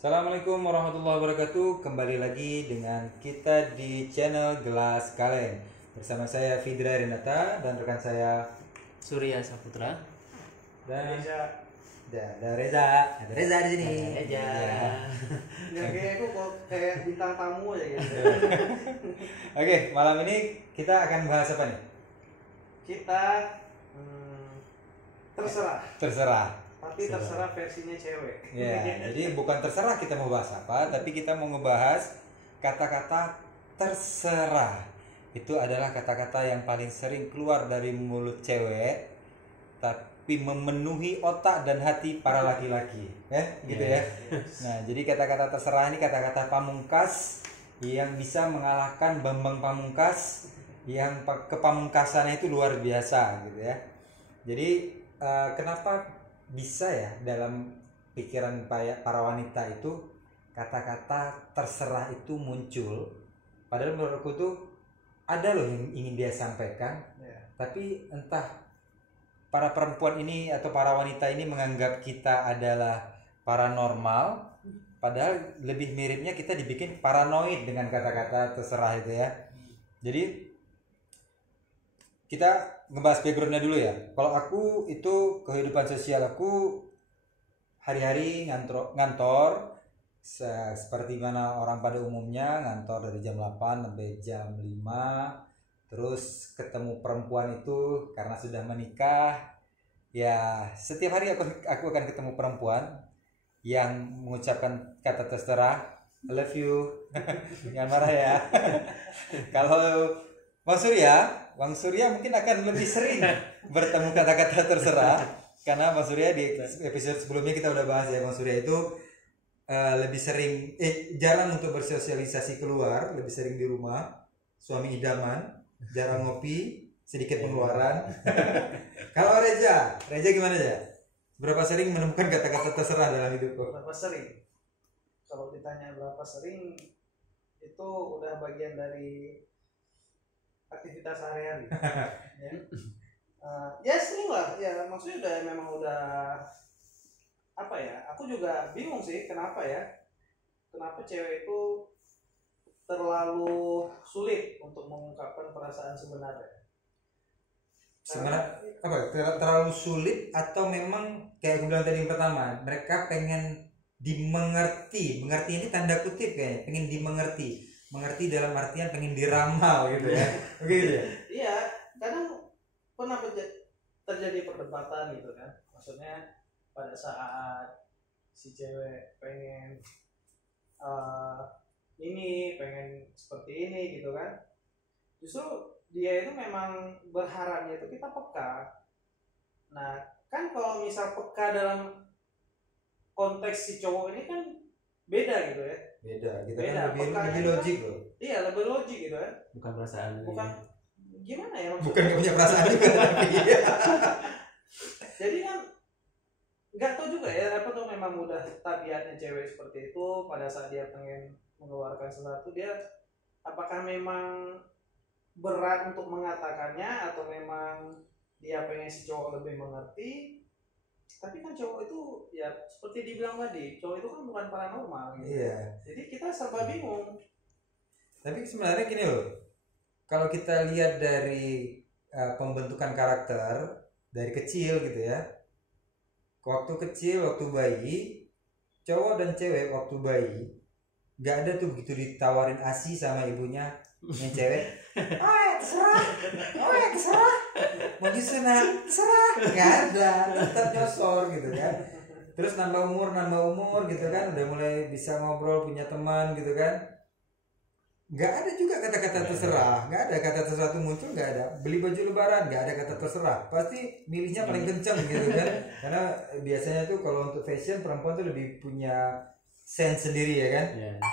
Assalamualaikum warahmatullahi wabarakatuh. Kembali lagi dengan kita di channel Gelas Kaleng. Bersama saya Fidra Renata dan rekan saya Surya Saputra dan Reza. Ada Reza. Ada Reza di sini. Reza. Ya kayak aku kok kayak bintang tamu aja gitu. Oke, malam ini kita akan bahas apa nih? Kita terserah, Terserah. tapi terserah versinya cewek. Ya, jadi bukan terserah kita mau bahas apa, tapi kita mau ngebahas kata-kata terserah. Itu adalah kata-kata yang paling sering keluar dari mulut cewek, tapi memenuhi otak dan hati para laki-laki, gitu ya. Nah, jadi kata-kata terserah ini kata-kata pamungkas yang bisa mengalahkan Bambang Pamungkas yang kepamungkasannya itu luar biasa, gitu ya. Jadi kenapa bisa ya dalam pikiran para wanita itu kata-kata terserah itu muncul? Padahal menurutku tuh ada loh yang ingin dia sampaikan, tapi entah para perempuan ini atau para wanita ini menganggap kita adalah paranormal, padahal lebih miripnya kita dibikin paranoid dengan kata-kata terserah itu ya. Jadi kita ngebahas backgroundnya dulu ya. Kalau aku itu kehidupan sosial aku hari-hari ngantor seperti mana orang pada umumnya, ngantor dari jam 8 sampai jam 5. Terus ketemu perempuan itu karena sudah menikah. Ya, setiap hari aku akan ketemu perempuan yang mengucapkan kata terserah, I love you. Jangan marah ya. Kalau Bang Surya mungkin akan lebih sering bertemu kata-kata terserah, karena Bang Surya di episode sebelumnya kita udah bahas ya, Bang Surya itu lebih sering jarang untuk bersosialisasi keluar, lebih sering di rumah, suami idaman, jarang ngopi, sedikit pengeluaran. Kalau Reza gimana ya? Berapa sering menemukan kata-kata terserah dalam hidupku? Berapa sering? Kalau ditanya berapa sering, itu udah bagian dari aktivitas sehari-hari. Ya sering lah, ya maksudnya memang udah apa ya? Aku juga bingung sih kenapa cewek itu terlalu sulit untuk mengungkapkan perasaan sebenarnya. Sebenarnya apa? Terlalu sulit atau memang kayak gue bilang tadi yang pertama, mereka pengen dimengerti. Mengerti ini tanda kutip kayaknya, pengen dimengerti. Mengerti dalam artian pengen diramal gitu ya. Begitu ya? Iya, kadang pernah terjadi perdebatan gitu kan. Maksudnya pada saat si cewek pengen pengen seperti ini gitu kan. Justru dia itu memang berharapnya itu kita peka. Nah, kan kalau misal peka dalam konteks si cowok ini kan beda gitu ya. Beda, kita Beda, kan lebih pekanya logik loh. Iya, lebih logik gitu kan. bukan perasaan. Bukan gimana ya maksudnya? Bukan gak punya perasaan juga tapi Jadi kan nggak tahu juga ya, apa tuh memang udah tabiatnya cewek seperti itu. Pada saat dia pengen mengeluarkan sesuatu, dia apakah memang berat untuk mengatakannya atau memang dia pengen si cowok lebih mengerti. Tapi kan cowok itu ya seperti dibilang tadi, cowok itu kan bukan paranormal gitu. Iya. Jadi kita serba bingung. Tapi sebenarnya gini loh, kalau kita lihat dari pembentukan karakter dari kecil gitu ya, waktu kecil, waktu bayi, cowok dan cewek waktu bayi nggak ada tuh begitu ditawarin ASI sama ibunya yang cewek, terserah, mau disunat terserah, nggak ada, tetap nyosor gitu kan. Terus nambah umur gitu kan, udah mulai bisa ngobrol, punya teman gitu kan. Nggak ada juga kata-kata terserah, nggak ada kata terserah itu muncul, nggak ada. Beli baju lebaran nggak ada kata terserah, pasti milihnya paling kenceng gitu kan. Karena biasanya tuh kalau untuk fashion perempuan tuh lebih punya sense sendiri ya kan.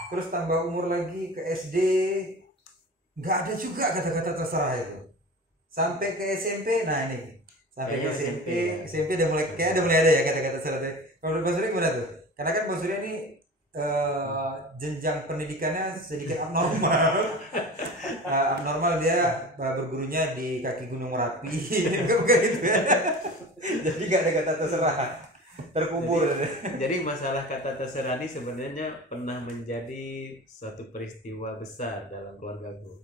Terus tambah umur lagi ke SD, nggak ada juga kata-kata terserah itu. Sampai ke SMP, nah ini sampai ke SMP udah mulai ada ya kata-kata terserah. Kalau Bang Surya gimana tuh? Karena kan Bang Surya ini jenjang pendidikannya sedikit abnormal. Abnormal, dia bergurunya di kaki Gunung Merapi. Bukan gitu ya. Jadi nggak ada kata terserah. terkubur. Jadi masalah kata terserah ini sebenarnya pernah menjadi suatu peristiwa besar dalam keluargaku.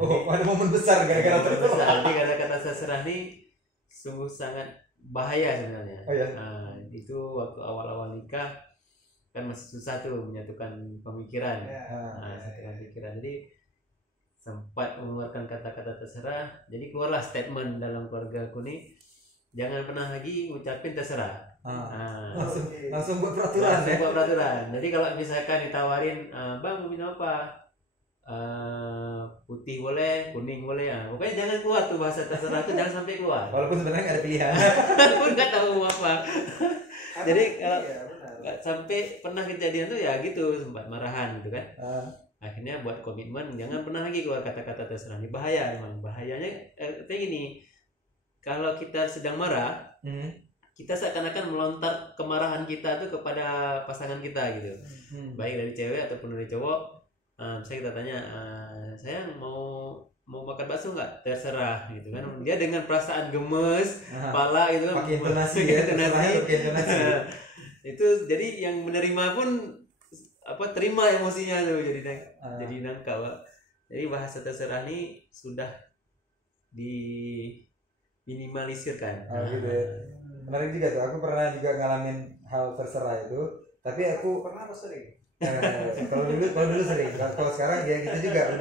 Oh, ada momen besar gara-gara terserah. besar. Jadi kata-kata terserah ini sungguh sangat bahaya sebenarnya. Oh, iya? Itu waktu awal-awal nikah kan masih susah tuh menyatukan pemikiran. Satukan pikiran. Jadi sempat mengeluarkan kata-kata terserah. Jadi keluarlah statement dalam keluarga aku nih, jangan pernah lagi ngucapin terserah. Langsung buat peraturan. Buat peraturan. Jadi kalau misalkan ditawarin, bang mau minum apa? Putih boleh, kuning boleh. Pokoknya jangan keluar tuh bahasa terserah itu, jangan sampai keluar. Walaupun sebenarnya nggak ada pilihan. Pun nggak tahu mau apa. Jadi kalau nggak sampai pernah kejadian tuh ya gitu, sempat marahan gitu kan. Akhirnya buat komitmen jangan pernah lagi keluar kata-kata terserah. Ini bahaya memang. Bahayanya kayak gini. Kalau kita sedang marah, kita seakan-akan melontar kemarahan kita tuh kepada pasangan kita gitu. Baik dari cewek ataupun dari cowok. Saya kita tanya, sayang mau makan bakso nggak? Terserah gitu kan. Dia dengan perasaan gemes, kepala gitu kan. Pakai intonasi ya. Intonasi. Itu jadi yang menerima pun terima emosinya tuh jadi nangkal. Jadi bahasa terserah ini sudah diminimalisirkan. Gitu ya. Menarik juga tuh. Aku pernah juga ngalamin hal terserah itu. Tapi aku pernah apa sering? Kalau dulu sering. Kalau sekarang ya kita juga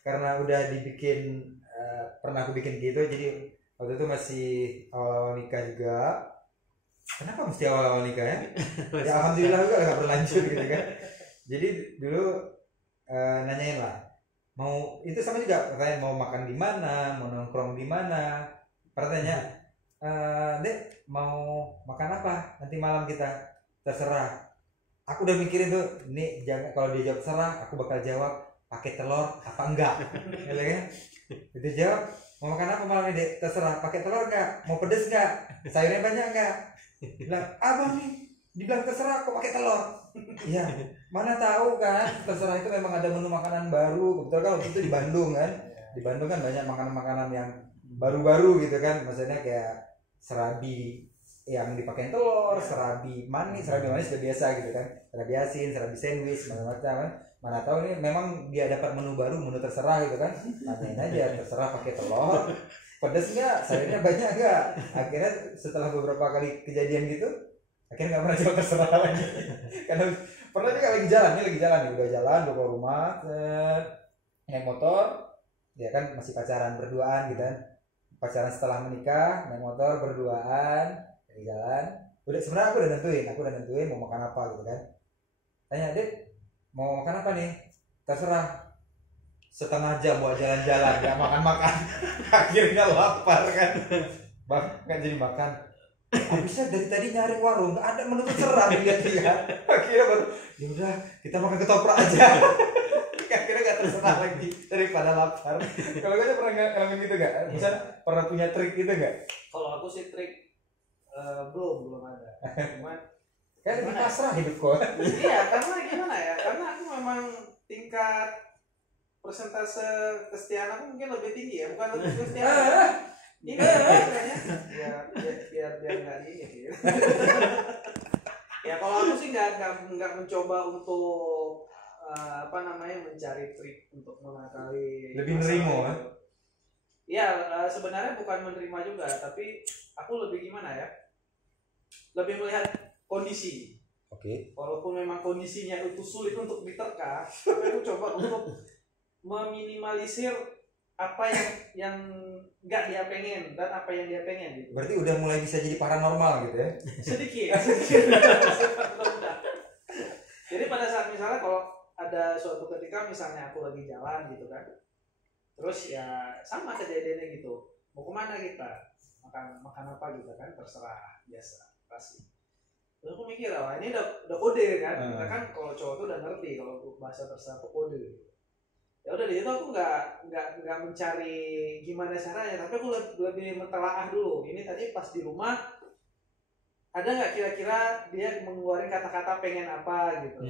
karena udah dibikin pernah aku bikin gitu. Jadi waktu itu masih awal-awal nikah juga. Kenapa mesti awal-awal nikah ya? Ya alhamdulillah juga nggak berlanjut gitu kan. Jadi dulu nanyain lah. Mau itu sama juga katanya mau makan di mana, mau nongkrong di mana. Pertanyaan, Dek mau makan apa nanti malam kita? Terserah. Aku udah mikirin tuh, nih jangan kalau dia jawab terserah, aku bakal jawab pakai telur apa enggak, ya kan? Itu jawab mau makan apa malam ini Dek? Terserah, pakai telur enggak? Mau pedes enggak? Sayurnya banyak enggak? Bilang abang nih, dibilang terserah kok pakai telur. Ya, mana tahu kan? Terserah itu memang ada menu makanan baru. Kebetulan kan waktu itu di Bandung kan, di Bandung kan banyak makanan-makanan yang baru-baru gitu kan, maksudnya kayak serabi yang dipakai telur, serabi manis sudah biasa gitu kan, serabi asin, serabi sandwich, macam-macam kan. Mana tahu ini memang dia dapat menu baru, menu terserah gitu kan. Tanyain aja, terserah pakai telur, pedes nggak, sayurnya banyak nggak. Akhirnya setelah beberapa kali kejadian gitu, akhirnya nggak pernah jawab terserah lagi. Karena pernah juga lagi jalan nih, udah jalan keluar rumah, naik motor, ya kan masih pacaran berduaan gitu kan. Pacaran setelah menikah, naik motor berduaan, di jalan. Sebenarnya aku udah nentuin mau makan apa gitu kan. Tanya, Dek, mau makan apa nih? Terserah. Setengah jam buat jalan-jalan, gak makan-makan. Akhirnya lapar kan. Bang, gak jadi makan. Habisnya dari tadi nyari warung, gak ada menu terserah lihat-lihat. Akhirnya baru, ya udah kita makan ketoprak aja. Akhirnya gak terserah lagi daripada lapar. Kalau kalian pernah ngalamin gitu gak? Misalnya pernah punya trik gitu gak? Kalau aku sih trik belum ada. Cuman kayak lebih pasrah hidup kok. Iya, karena gimana ya? Karena aku memang tingkat persentase kesetiaan aku mungkin lebih tinggi ya, bukan lebih kesetiaan. Ini kayaknya biar nggak ini. Ya kalau aku sih nggak mencoba untuk mencari trik untuk mengakali. Lebih nerimo kan? Iya, sebenarnya bukan menerima juga, tapi aku lebih gimana ya? Lebih melihat kondisi. Oke. Walaupun memang kondisinya itu sulit untuk diterka, tapi aku coba untuk meminimalisir apa yang nggak dia pengen dan apa yang dia pengen gitu. Berarti udah mulai bisa jadi paranormal gitu ya? Sedikit. Jadi pada saat misalnya kalau ada suatu ketika misalnya aku lagi jalan gitu kan, terus ya sama kejadiannya gitu, mau kemana kita makan apa gitu kan, terserah, biasa pasti. Terus aku mikir, ini udah kode kan, kita kan kalau cowok tuh udah ngerti kalau bahasa terserah itu kode. Ya udah di situ aku nggak mencari gimana caranya, tapi aku lebih mentelaah dulu. Ini tadi pas di rumah ada nggak kira-kira dia mengeluarkan kata-kata pengen apa gitu.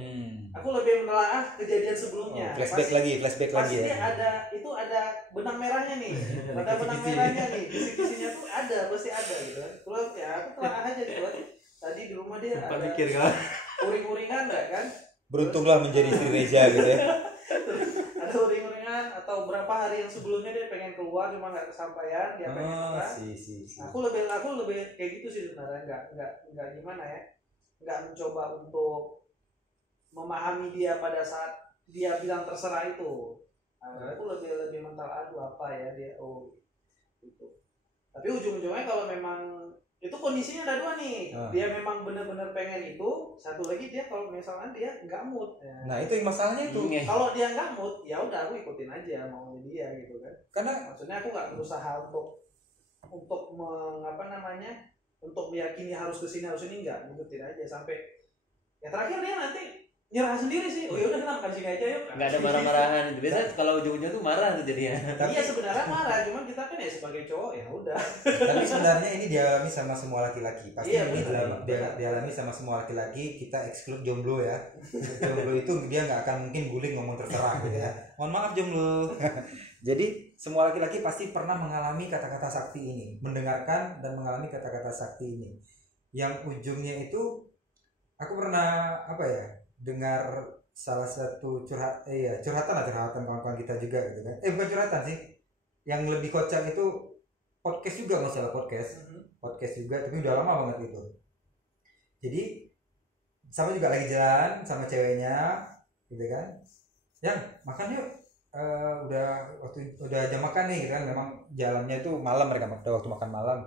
Aku lebih menelaah kejadian sebelumnya. Flashback lagi pasti ya. ada benang merahnya nih. Ada benang merahnya nih. Kisi-kisinya tuh pasti ada gitu. Terus ya aku telaah aja gitu. Tadi di rumah dia Sempat ada mikir kan. uring-uringan enggak kan? Beruntunglah menjadi istri Reza gitu ya. Ada uring-uringan atau berapa hari yang sebelumnya dia pengen keluar cuma nggak kesampaian, dia pengen apa? Aku lebih kayak gitu sih sebenarnya, nggak gimana ya, nggak mencoba untuk memahami dia pada saat dia bilang terserah itu. Aku lebih mental apa ya dia gitu. Tapi ujung-ujungnya kalau memang itu kondisinya ada dua nih, dia memang benar-benar pengen itu, satu lagi dia kalau misalnya dia nggak mood ya. Nah itu yang masalahnya itu. Kalau dia nggak mood ya udah aku ikutin aja maunya dia gitu kan, karena maksudnya aku nggak berusaha untuk untuk meyakini harus kesini nggak, ngikutin aja sampai ya terakhir dia nanti nyerah sendiri sih. Oh yaudah kita makan sini aja yuk. Nggak ada marah-marahan. Biasanya kalau ujung-ujungnya tuh marah tuh jadinya. Iya sebenarnya marah, cuman kita kan ya sebagai cowok ya udah. Tapi sebenarnya ini dialami sama semua laki-laki. Pasti iya, ini dialami sama semua laki-laki. Kita exclude jomblo ya. Jomblo itu dia nggak akan mungkin guling ngomong terserah gitu ya. Mohon maaf jomblo. Jadi semua laki-laki pasti pernah mengalami kata-kata sakti ini, mendengarkan dan mengalami kata-kata sakti ini. Yang ujungnya itu aku pernah dengar salah satu curhatan kawan-kawan kita juga gitu kan. Bukan curhatan sih. Yang lebih kocak itu podcast juga, masalah podcast juga, tapi udah lama banget itu. Jadi sama juga lagi jalan sama ceweknya gitu kan. Yang makan yuk. Udah jam makan nih gitu kan. Memang jalannya itu malam, mereka udah waktu makan malam.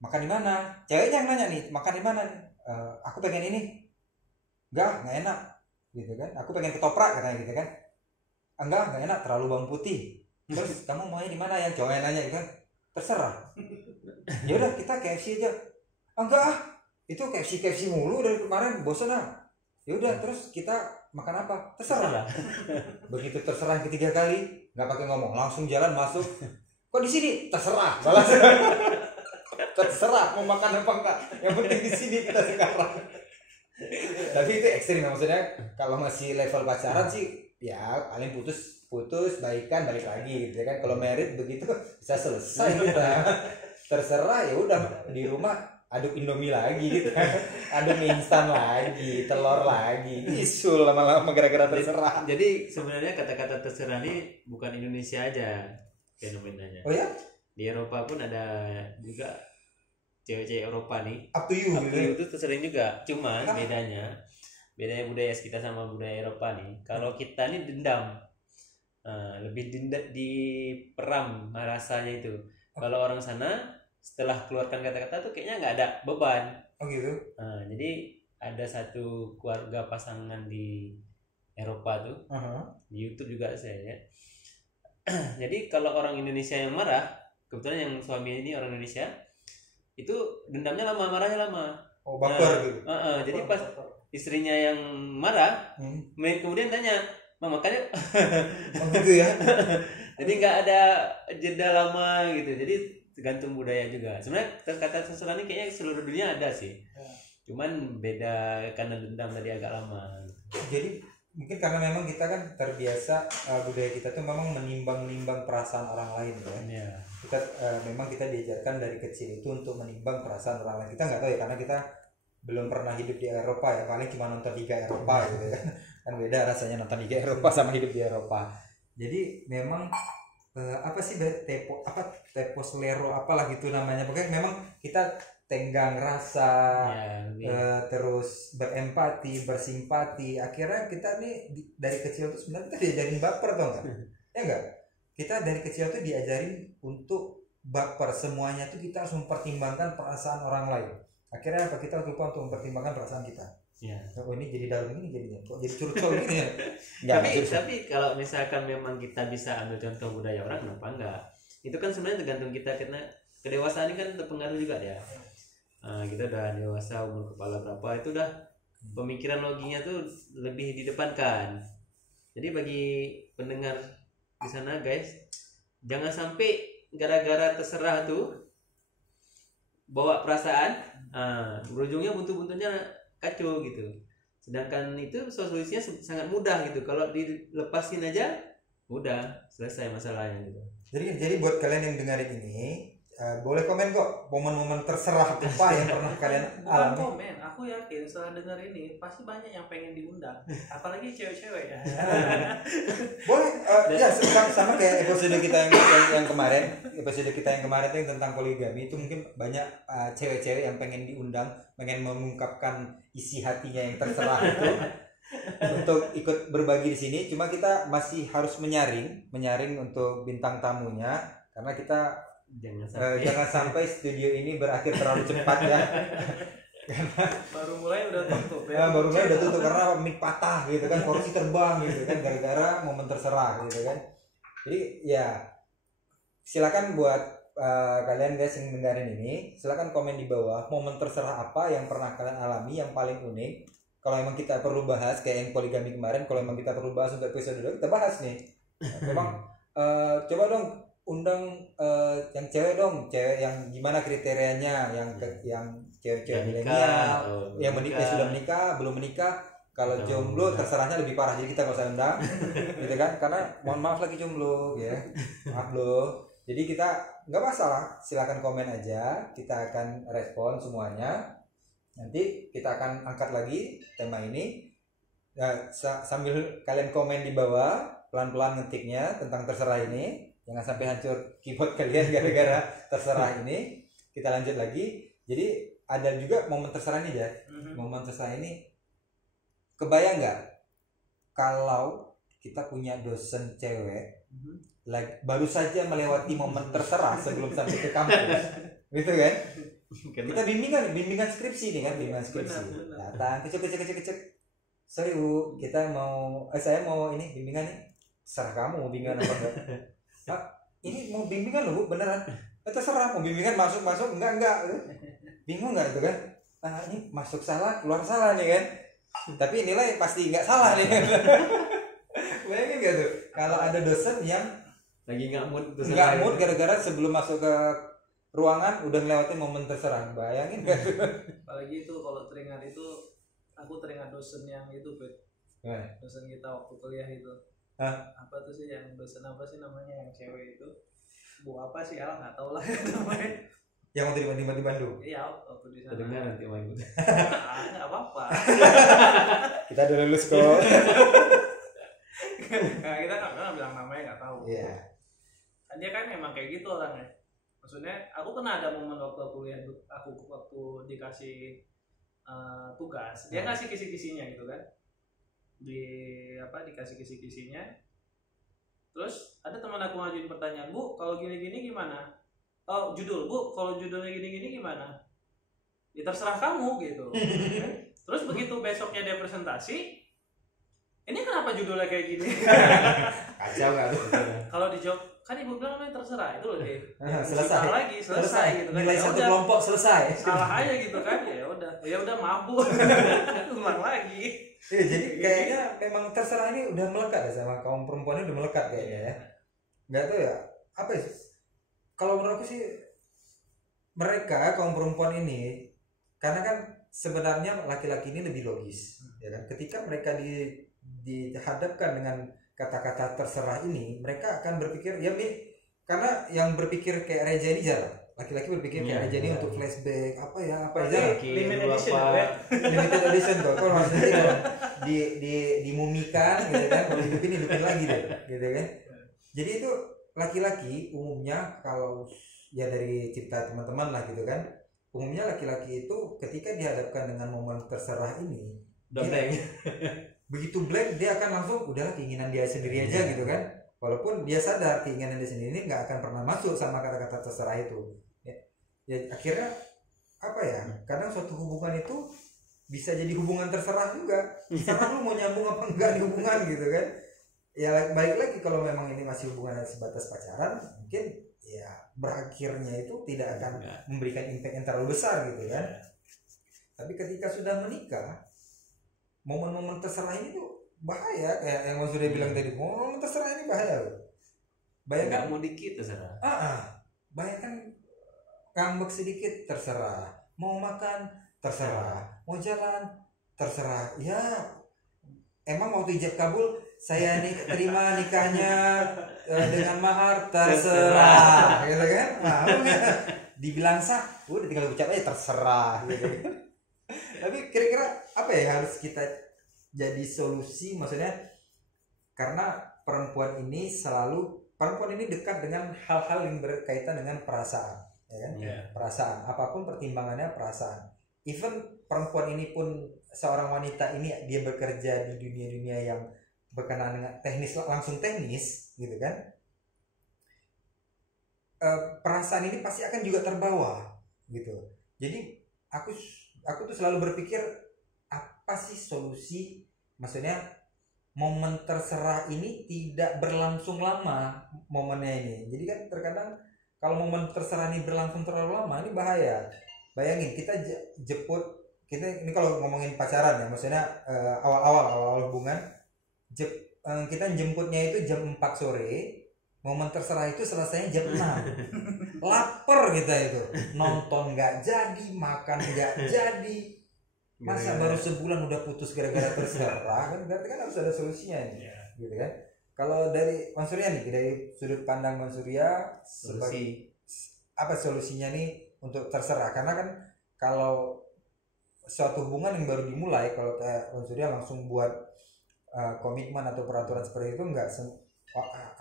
Makan di mana? Ceweknya yang nanya nih, makan di mana nih? Aku pengen ini. Enggak enak gitu kan. Aku pengen ketoprak katanya gitu kan. Enggak enak, terlalu bawang putih. Terus kamu maunya di mana? Yang cowoknya nanya gitu kan. Terserah. Ya udah kita KFC aja. Enggak, itu KFC mulu dari kemarin, bosan ah. Ya udah terus kita makan apa? Terserah. Begitu terserah ketiga kali, nggak pakai ngomong, langsung jalan masuk. Kok di sini? Terserah. Balas. Terserah mau makan apa enggak. Yang penting di sini kita sekarang. Tapi itu ekstrim, maksudnya kalau masih level pacaran sih ya paling putus baikan balik lagi gitu kan. Kalau married begitu bisa selesai kita. Terserah ya udah di rumah aduk Indomie lagi gitu. Aduk mie instan lagi, telur lagi. Isul lama-lama gara-gara terserah. Jadi sebenarnya kata-kata terserah ini bukan Indonesia aja fenomenanya. Oh ya? Di Eropa pun ada juga cewek-cewek Eropa nih. Up to you itu sering juga. Cuman bedanya budaya kita sama budaya Eropa nih. Kalau kita nih dendam. Lebih diperam rasanya itu. Kalau orang sana setelah keluarkan kata-kata tuh kayaknya nggak ada beban. Oh gitu. Jadi ada satu keluarga pasangan di Eropa tuh. Di YouTube juga saya ya. Jadi kalau orang Indonesia yang marah, kebetulan yang suami ini orang Indonesia, itu dendamnya lama, marahnya lama. Oh, baper gitu. Jadi pas istrinya yang marah, kemudian tanya, "Mama makan yuk." Oh gitu ya. Jadi nggak ada jeda lama gitu. Jadi tergantung budaya juga. Sebenarnya kata terserah ini kayaknya seluruh dunia ada sih. Cuman beda karena dendam tadi agak lama. Jadi mungkin karena memang kita kan terbiasa, budaya kita tuh memang menimbang perasaan orang lain kan. Ya. Memang kita diajarkan dari kecil itu untuk menimbang perasaan orang lain. Kita nggak tahu ya, karena kita belum pernah hidup di Eropa ya, paling cuma nonton Liga Eropa gitu kan. Kan beda rasanya nonton Liga Eropa sama hidup di Eropa. Jadi memang teposlero apalah gitu namanya. Pokoknya memang kita tenggang rasa, terus berempati, bersimpati. Akhirnya kita nih dari kecil tuh sebenarnya kita diajarin baper tau nggak? Ya nggak? Kita dari kecil tuh diajarin untuk baper, semuanya tuh kita harus mempertimbangkan perasaan orang lain. Akhirnya apa? Kita lupa untuk mempertimbangkan perasaan kita. Ya. Oh ini jadi dalam ini jadinya kok jadi curcol gini ya. Tapi kalau misalkan memang kita bisa ambil contoh budaya orang, kenapa enggak? Itu kan sebenarnya tergantung kita, karena kedewasaan ini kan terpengaruh juga ya. Kita udah dewasa, umur kepala berapa, itu udah pemikiran loginya tuh lebih didepankan. Jadi bagi pendengar di sana guys, jangan sampai gara-gara terserah tuh bawa perasaan, berujungnya buntu-buntunya kacau gitu. Sedangkan itu solusinya sangat mudah gitu. Kalau dilepasin aja, udah selesai masalahnya gitu. Jadi buat kalian yang dengerin ini, boleh komen kok momen-momen terserah apa yang pernah kalian Bukan alami. komen, aku yakin setelah dengar ini pasti banyak yang pengen diundang, apalagi cewek-cewek ya. Boleh, ya sama kayak episode kita yang kemarin, episode kita yang kemarin itu yang tentang poligami, itu mungkin banyak cewek-cewek yang pengen diundang, pengen mengungkapkan isi hatinya yang terserah itu untuk ikut berbagi di sini. Cuma kita masih harus menyaring untuk bintang tamunya, karena kita jangan sampai studio ini berakhir terlalu cepat ya. Baru mulai udah tutup ya. Baru mulai udah tutup karena mic patah gitu kan, kursi terbang gitu kan, gara-gara momen terserah gitu kan. Jadi ya silakan buat kalian guys yang dengerin ini, silakan komen di bawah momen terserah apa yang pernah kalian alami yang paling unik. Kalau emang kita perlu bahas kayak yang poligami kemarin, kalau emang kita perlu bahas untuk episode 2, kita bahas nih. Memang coba dong undang yang cewek dong, cewek yang gimana kriterianya, yang cewek-cewek milenial, yang menikah, sudah menikah, belum menikah. Kalau jomblo terserahnya lebih parah, jadi kita nggak usah undang, gitu kan? Karena mohon maaf lagi jomblo, ya, maaf loh. Jadi kita nggak masalah, silakan komen aja, kita akan respon semuanya. Nanti kita akan angkat lagi tema ini. Nah, sambil kalian komen di bawah, pelan-pelan ngetiknya tentang terserah ini. Jangan sampai hancur keyboard kalian gara-gara terserah ini. Kita lanjut lagi. Jadi ada juga momen terserah ini ya. Momen terserah ini, kebayang nggak kalau kita punya dosen cewek baru saja melewati momen terserah sebelum sampai ke kampus, gitu kan? Kita bimbingan skripsi nih kan, bimbingan skripsi. Datang kecek. Sorry Bu, kita saya mau ini bimbingan nih. Serah kamu mau bimbingan apa enggak? Ini mau bimbingan loh Bu, beneran. Terserah mau bimbingan masuk enggak. Bingung enggak itu kan? Ini masuk salah, keluar salah nih kan. Tapi nilai pasti enggak salah nih. Bayangin enggak tuh? Kalau ada dosen yang lagi enggak mood gara-gara sebelum masuk ke ruangan udah ngelewatin momen terserah. Bayangin enggak tuh? Apalagi itu kalau teringat itu, aku teringat dosen yang itu, Bet. Dosen kita waktu kuliah itu. Apa tuh sih yang dosen apa sih namanya yang cewek itu? Bu apa sih ya? Nggak tahu lah namanya. Yang waktu di Bandung. Iya, waktu di sana. Dengar nanti mau ikut. Nggak apa-apa. Kita udah lulus kok. Nah, kita nggak pernah bilang namanya, nggak tahu. Iya. Dia kan memang kayak gitu orangnya. Maksudnya, aku pernah ada momen waktu kuliah, aku waktu dikasih tugas, dia ngasih kisi-kisinya gitu kan. Dikasih kisi-kisinya. Terus ada teman aku ngajuin pertanyaan, Bu, kalau gini-gini gimana? Oh, judul, Bu, kalau judulnya gini-gini gimana? Ya terserah kamu gitu. Terus begitu besoknya dia presentasi, ini kenapa judulnya kayak gini? Kacau gak tuh? Kalau dijawab, kan ibu bilang namanya terserah, itu loh deh. Selesai gitu kan. Nilai satu kelompok selesai. Salah aja gitu kan. Ya udah mabuk. Ulang lagi. Jadi kayaknya memang terserah ini udah melekat ya sama kaum perempuan, udah melekat kayaknya ya. Nggak tahu ya apa ya. Kalau menurut aku sih mereka kaum perempuan ini, karena kan sebenarnya laki-laki ini lebih logis, ya kan? Ketika mereka dihadapkan dengan kata-kata terserah ini, mereka akan berpikir ya karena yang berpikir kayak Reja ini jarang. Laki-laki berpikir kayak Reja ini untuk flashback apa ya limited edition tuh. Kalau maksudnya kalau dimumikan gitu kan, kalau hidupin lagi deh, gitu kan. Jadi itu laki-laki umumnya, kalau ya dari cerita teman-teman lah gitu kan, umumnya laki-laki itu ketika dihadapkan dengan momen terserah ini, begitu blank dia akan langsung udahlah keinginan dia sendiri aja gitu kan, walaupun dia sadar keinginan dia sendiri nggak akan pernah masuk sama kata-kata terserah itu. Ya akhirnya apa ya, kadang suatu hubungan itu bisa jadi hubungan terserah juga, terserah lu mau nyambung apa enggak di hubungan gitu kan. Ya balik lagi, kalau memang ini masih hubungan sebatas pacaran, mungkin ya berakhirnya itu tidak akan memberikan impact yang terlalu besar gitu kan. Tapi ketika sudah menikah, momen-momen terserah ini tuh bahaya, kayak yang Mas sudah bilang tadi, momen terserah ini bahaya loh. Bayangkan mau dikit terserah. bayangkan ngambek sedikit terserah, mau makan terserah, mau jalan terserah. Ya emang waktu ijab kabul saya terima nikahnya dengan mahar terserah gitu kan. Nah, dibilang sah udah tinggal ucap aja terserah gitu. Tapi kira-kira apa ya harus kita jadi solusi, maksudnya karena perempuan ini dekat dengan hal-hal yang berkaitan dengan perasaan, ya kan? Perasaan, apapun pertimbangannya perasaan. Even perempuan ini pun, seorang wanita ini dia bekerja di dunia-dunia yang berkenaan dengan teknis, langsung teknis gitu kan, perasaan ini pasti akan juga terbawa gitu. Jadi aku tuh selalu berpikir apa sih solusi, maksudnya momen terserah ini tidak berlangsung lama momennya ini. Jadi kan terkadang kalau momen terserah ini berlangsung terlalu lama ini bahaya. Bayangin kita jemput, kita ini kalau ngomongin pacaran ya, maksudnya awal hubungan, kita jemputnya itu jam 4 sore, momen terserah itu selesainya jam 6. Lapar kita itu, nonton nggak jadi, makan nggak jadi. Masa baru sebulan udah putus gara-gara terserah, kan berarti kan harus ada solusinya nih, gitu kan. Kalau dari Mas Surya nih, dari sudut pandang Mas Surya, apa solusinya nih untuk terserah? Karena kan kalau suatu hubungan yang baru dimulai, kalau kayak Mas Surya langsung buat komitmen atau peraturan seperti itu, enggak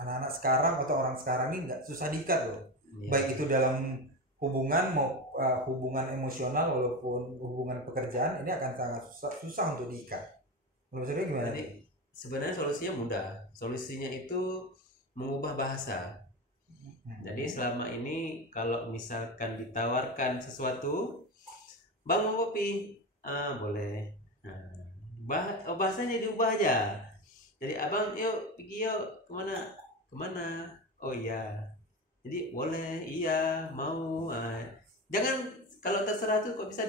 anak-anak sekarang atau orang sekarang ini enggak susah diikat loh. Baik itu dalam hubungan mau hubungan emosional walaupun hubungan pekerjaan, ini akan sangat susah untuk diikat. Menurut saya gimana? Jadi sebenarnya solusinya mudah. Solusinya itu mengubah bahasa. Jadi selama ini kalau misalkan ditawarkan sesuatu, bang mau kopi, boleh. Nah, bahasanya diubah aja. Jadi abang yuk pergi yuk kemana? Oh iya. Jadi boleh, iya, mau. Jangan kalau terserah tuh kok bisa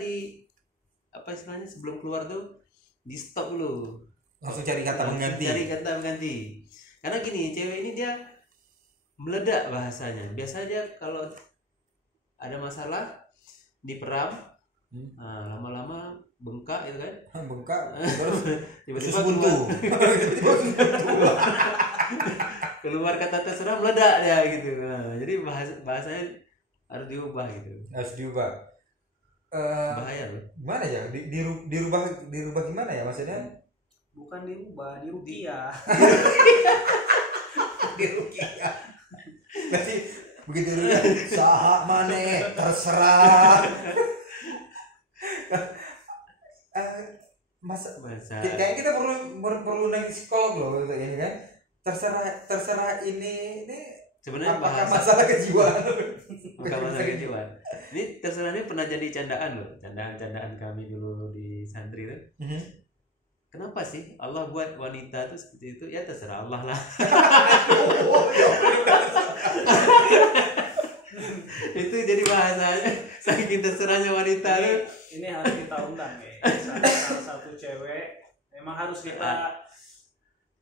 apa istilahnya sebelum keluar tuh di stop dulu. Langsung cari kata mengganti. Karena gini, cewek ini dia meledak bahasanya. Biasanya dia kalau ada masalah diperam, lama-lama bengkak itu kan? Bengkak. Tiba-tiba keluar kata terserah meledak ya gitu. Nah, jadi bahasanya harus diubah gitu. Harus diubah. Bahaya loh. Gimana ya? Dirubah gimana ya maksudnya? Bukan diubah, diruqyah. Diruqyah. Berarti begitu ruqyah, saha maneh terserah. Masa kayak kita perlu nanya psikolog loh gitu ini kan. Terserah ini sebenarnya apakah masalah kejiwaan? Bukan masalah kejiwaan. Ini terserah ini pernah jadi candaan loh, candaan kami dulu di santri itu. Kenapa sih Allah buat wanita tuh seperti itu? Ya terserah Allah lah. Itu jadi bahasanya saking terserahnya wanita tuh. Ini harus kita undang ya. Salah satu cewek memang harus kita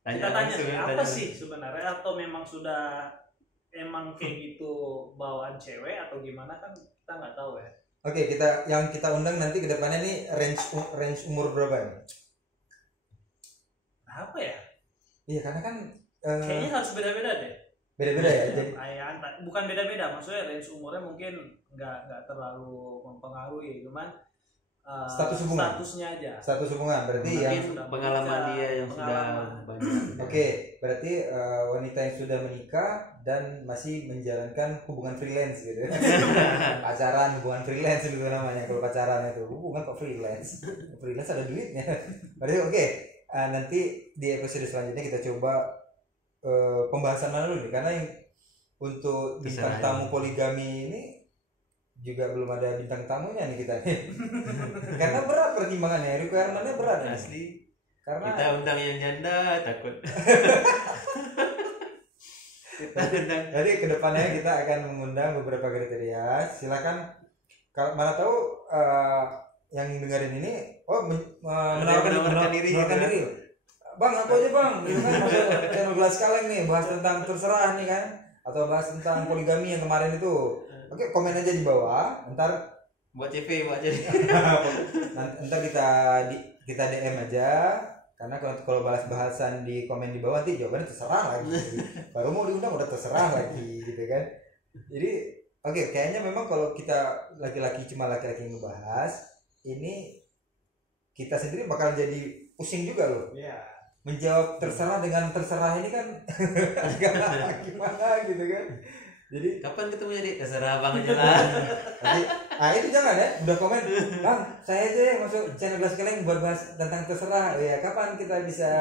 tanya sih apa sih sebenarnya, atau memang sudah emang kayak gitu bawaan cewek atau gimana, kan kita nggak tahu ya. Oke, kita undang nanti ke depannya nih range umur berapa nih? Apa ya? Iya karena kan kayaknya harus beda-beda deh. Beda-beda ya. Jadi bukan beda-beda, maksudnya range umurnya mungkin nggak terlalu mempengaruhi, cuman status hubungan. Statusnya aja. Status hubungan berarti yang pengalaman dia yang sudah banyak. Oke, berarti wanita yang sudah menikah dan masih menjalankan hubungan freelance gitu. Pacaran hubungan freelance itu namanya kalau pacaran itu. Hubungan kok freelance. Freelance ada duitnya. Berarti oke. Nanti di episode selanjutnya kita coba pembahasan mana dulu nih, karena yang untuk bintang tamu poligami ini juga belum ada bintang tamunya nih kita nih. Karena berat pertimbangannya, requirement-nya berat asli. Karena kita undang yang janda takut. Jadi kedepannya kita akan mengundang beberapa kriteria. Silakan kalau mana tahu yang dengerin ini menawarkan diri. Bang, aku aja bang, gitu kan, masuk channel Gelas Kaleng nih, bahas tentang terserah nih kan, atau bahas tentang poligami yang kemarin itu. Oke, komen aja di bawah. Ntar buat CV. ntar kita DM aja. Karena kalau balas bahasan di komen di bawah nanti jawabannya terserah lagi. Baru mau diundang udah terserah lagi gitu kan. Jadi oke, kayaknya memang kalau kita laki-laki yang ngebahas ini, kita sendiri bakal jadi pusing juga loh. Iya. Menjawab terserah dengan terserah ini kan gimana gitu kan. Jadi kapan ketemunya Dik? Terserah Bang aja lah. Itu jangan ya, udah komen, Bang, saya aja yang masuk channel Gelas Keleng buat bahas tentang terserah. Ya kapan kita bisa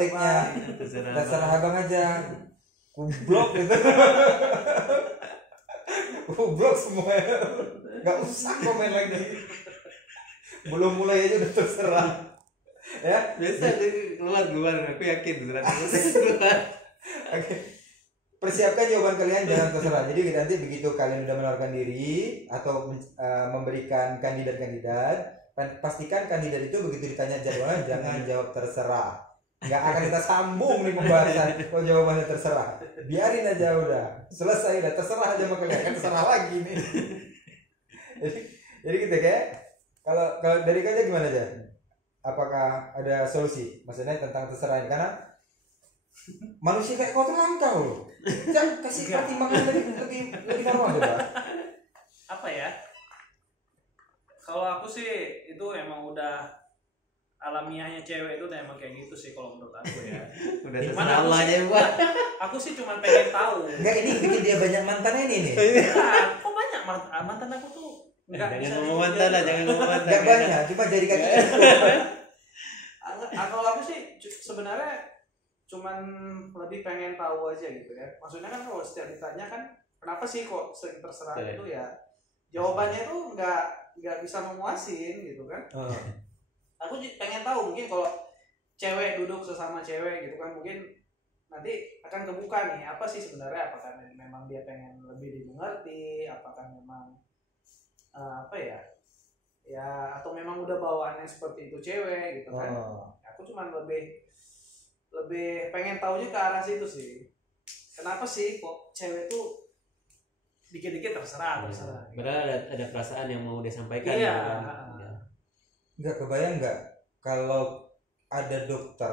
take-nya terserah Abang aja. Blok gitu. Blok semua. Gak usah komen lagi. Belum mulai aja udah terserah. Ya, biasa keluar aku yakin keluar. Oke. Persiapkan jawaban kalian, jangan terserah. Jadi nanti begitu kalian udah menawarkan diri atau memberikan kandidat, pastikan kandidat itu begitu ditanya jadwalnya jangan jawab terserah. Nggak akan kita sambung nih pembahasan kalau jawabannya terserah. Biarin aja udah. Selesai udah, terserah aja sama kalian. Kan terserah lagi nih. jadi gitu kayak kalau dari kalian gimana aja? Apakah ada solusi? Maksudnya tentang terserah ini, karena manusia kayak kau terlangkau loh. Jangan kasih pertimbangan lebih normal coba. Apa ya? Kalau aku sih itu emang udah alamiahnya cewek itu emang kayak gitu sih kalau menurut aku ya. Udah terserah aja Pak. Aku sih cuma pengen tahu. Enggak, ini bikin dia banyak mantannya ini nih. Enggak, kok banyak mantan aku tuh. Jangan ngomong mantan lah, jangan ngomong mantan. Enggak banyak, cuma jari kaki. Kalau aku sih sebenarnya cuman lebih pengen tahu aja gitu ya. Maksudnya kan kalau setiap ditanya kan kenapa sih kok sering terserah itu ya, jawabannya tuh nggak bisa memuasin gitu kan. Aku pengen tahu, mungkin kalau cewek duduk sesama cewek gitu kan, mungkin nanti akan kebuka nih apa sih sebenarnya, apakah memang dia pengen lebih dimengerti, apakah memang apa ya atau memang udah bawaannya seperti itu cewek gitu kan. Aku cuman lebih pengen taunya ke arah situ sih. Kenapa sih kok cewek tuh dikit-dikit terserah. Padahal ada perasaan yang mau dia sampaikan. Iya. Enggak kebayang nggak kalau ada dokter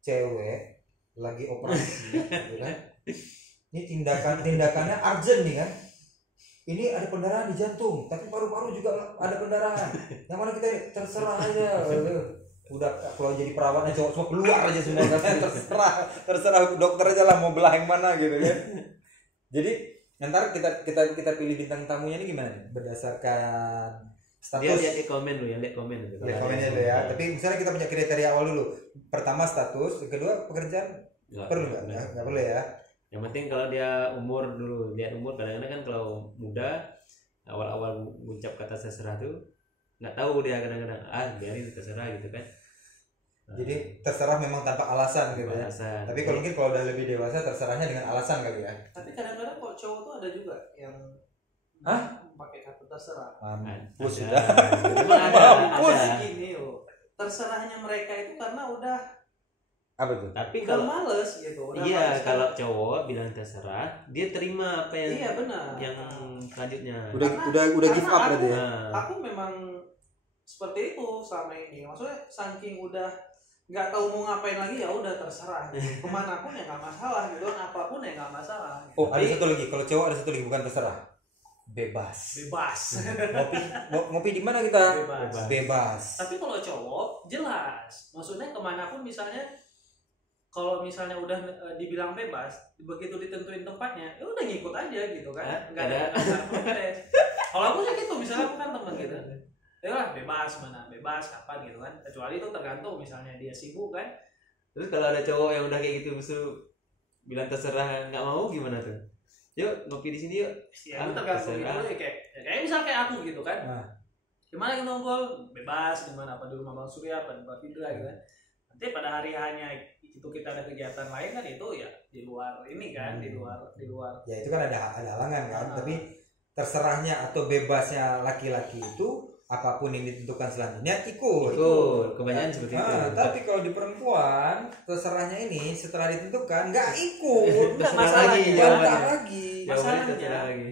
cewek lagi operasi, gitu kan? Ini tindakannya urgent nih kan? Ini ada pendarahan di jantung, tapi paru-paru juga ada pendarahan. Yang mana kita terserah aja. Udah kalau jadi perawatnya cowok semua keluar aja semua kan, terserah dokter aja lah mau belah yang mana gitu kan. Jadi ntar kita pilih bintang tamunya ini gimana nih? Berdasarkan status. Dia komen dulu ya, lihat komen dulu. Lihat komennya dulu ya. Tapi misalnya kita punya kriteria awal dulu. Pertama status, kedua pekerjaan. Perlu nggak? Nggak perlu ya. Yang penting kalau dia umur dulu, lihat umur. Kadang-kadang kan kalau muda awal-awal mengucap kata terserah tuh nggak tahu dia kadang-kadang biarin terserah gitu kan. Jadi terserah memang tanpa alasan gitu ya. Tapi kalau mungkin kalau udah lebih dewasa terserahnya dengan alasan kali ya. Tapi kadang-kadang kok cowok tuh ada juga yang pakai kata terserah. Mampus sudah. Mampus gini loh. Terserahnya mereka itu karena udah apa tuh? Tapi udah kalau males gitu. Iya, kalau cowok bilang terserah, dia terima apa yang benar. Yang selanjutnya. Udah give up berarti ya. Aku memang seperti itu selama ini. Maksudnya saking udah nggak tahu mau ngapain lagi, ya udah terserah. Kemana pun ya nggak masalah gitu, apapun ya nggak masalah. Oh, ada satu lagi. Kalau cowok ada satu lagi, bukan terserah. Bebas. Ngopi di mana kita? Bebas. Tapi kalau cowok jelas. Maksudnya kemanapun misalnya. Kalau misalnya udah dibilang bebas, begitu ditentuin tempatnya, ya udah ngikut aja gitu kan, nggak ada protes. Kalau aku sih gitu, misalnya aku kan teman gitu, ya lah bebas mana, bebas kapan gitu kan, kecuali itu tergantung misalnya dia sibuk kan. Terus kalau ada cowok yang udah kayak gitu suruh bilang terserah nggak mau gimana tuh? Yuk ngopi di sini yuk. Ya itu tergantung gitu ya, kayak misal kayak aku gitu kan. Gimana kita ngobrol bebas, gimana apa di rumah Bang Surya, apa di Mbak Fidra gitu kan. Nanti pada hari hanya itu kita ada kegiatan lain kan, itu ya di luar ini kan, di luar ya itu kan ada halangan kan. Tapi terserahnya atau bebasnya laki-laki itu apapun yang ditentukan selanjutnya ikut. Kebanyakan seperti itu. Tapi kalau di perempuan terserahnya ini setelah ditentukan nggak ikut. Nggak, Terserah lagi, masalahnya. jawabannya. lagi. Masalahnya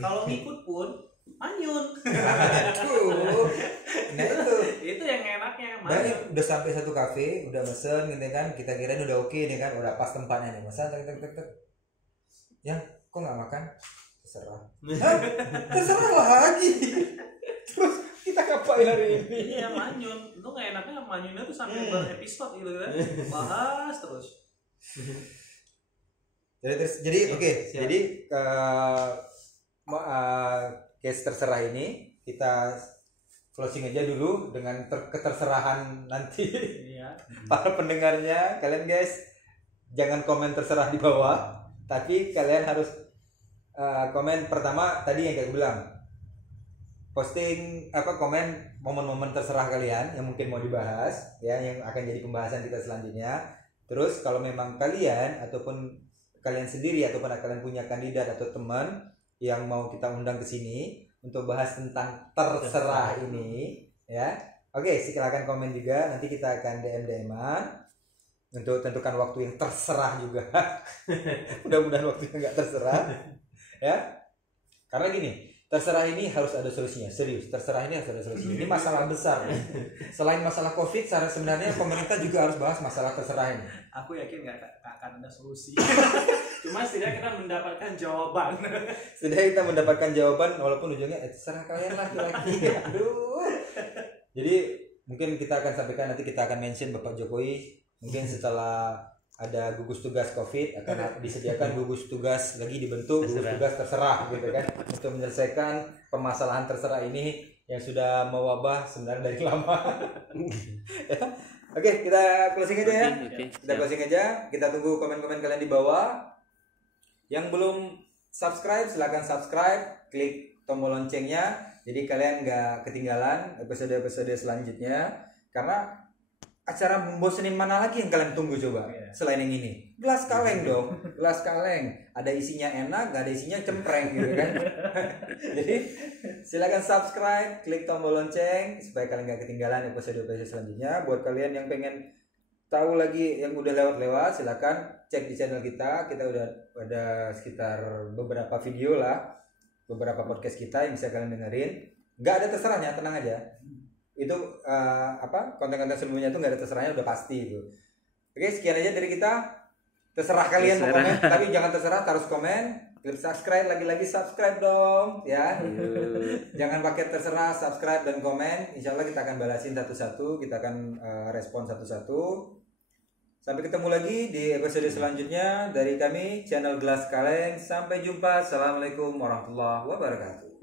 kalau ngikut pun manyun. Aduh. Nah Itu yang enaknya Dan manyun. udah sampai satu kafe, udah mesen gitu kan, kita kirain udah oke nih kan, udah pas tempatnya nih, masa tek. Ya, kok nggak makan? Terserah. Hah? Terserah lagi. Terus kita ngapain hari ini? Iya manyun. Itu nggak enaknya manyunnya tuh sampai berepisode gitu kan. Bahas terus. Jadi oke, Siap. jadi case terserah ini kita closing aja dulu dengan keterserahan nanti Iya. para pendengarnya. Kalian guys jangan komen terserah di bawah, tapi kalian harus komen pertama tadi yang kayak gue bilang, posting komen momen-momen terserah kalian yang mungkin mau dibahas ya, yang akan jadi pembahasan kita selanjutnya. Terus kalau memang kalian ataupun kalian sendiri ataupun kalian punya kandidat atau teman yang mau kita undang ke sini untuk bahas tentang terserah ini ya, oke, silakan komen juga, nanti kita akan DM-an untuk tentukan waktu yang terserah juga. Mudah-mudahan waktunya nggak terserah ya, karena gini, terserah ini harus ada solusinya. Serius, terserah ini harus ada solusinya. Ini masalah besar. Selain masalah COVID, sebenarnya pemerintah juga harus bahas masalah terserah ini. Aku yakin nggak akan ada solusi. Cuma setidaknya kita mendapatkan jawaban. Setidaknya kita mendapatkan jawaban, walaupun ujungnya terserah kalian laki-laki. Aduh. Jadi mungkin kita akan sampaikan, nanti kita akan mention Bapak Jokowi. Mungkin setelah ada gugus tugas COVID akan disediakan gugus tugas lagi, dibentuk gugus tugas terserah gitu kan, untuk menyelesaikan permasalahan terserah ini yang sudah mewabah sebenarnya dari lama. Ya. Oke, kita closing aja ya. Kita closing aja. Kita tunggu komen-komen kalian di bawah. Yang belum subscribe silakan subscribe, klik tombol loncengnya jadi kalian nggak ketinggalan episode-episode selanjutnya. Karena acara membosenin mana lagi yang kalian tunggu coba selain yang ini? Gelas kaleng dong, gelas kaleng. Ada isinya enak, gak ada isinya cempreng gitu kan. Jadi silakan subscribe, klik tombol lonceng supaya kalian gak ketinggalan episode-episode selanjutnya. Buat kalian yang pengen tahu lagi yang udah lewat-lewat, silakan cek di channel kita. Kita udah ada sekitar beberapa video lah, beberapa podcast kita yang bisa kalian dengerin. Gak ada terserahnya, tenang aja. Itu konten-konten sebelumnya itu nggak ada terserahnya, udah pasti itu. Oke, sekian aja dari kita. Terserah kalian mau komen, tapi jangan terserah, harus komen. Klik subscribe, lagi-lagi subscribe dong ya. Jangan pakai terserah, subscribe dan komen. Insya Allah kita akan balasin satu-satu, kita akan respon satu-satu. Sampai ketemu lagi di episode selanjutnya dari kami channel Gelas Kaleng. Sampai jumpa. Assalamualaikum warahmatullahi wabarakatuh.